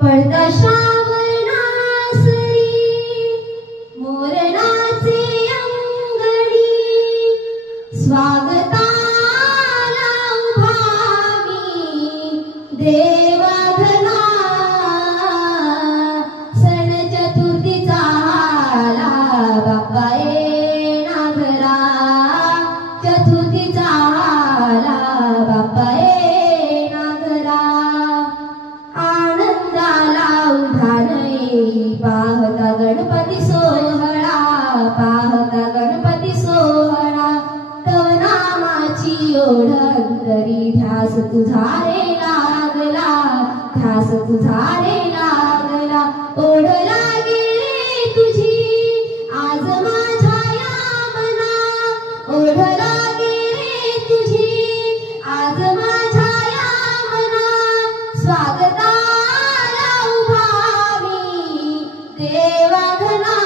पडता श्रावणासरी मोरणाचे अंगणी स्वागताला उभावी देवाघना सण चतुर्थीचा आला बाप्पा येणा घरा चतुर्थीचा आला बाप्पा येणा घरा आनंदाला उधाण येई पाहता गणपती सोहळा पाहता गणपती सोहळा तव नामाची ओढ अंतरी ध्यास तुझा रे लागला ध्यास तुझा रे लागला ओढ लागे तुझी आज माझ्या या मना ओढ लागे तुझी आज माझ्या या मना स्वागताला उभावी देवाघना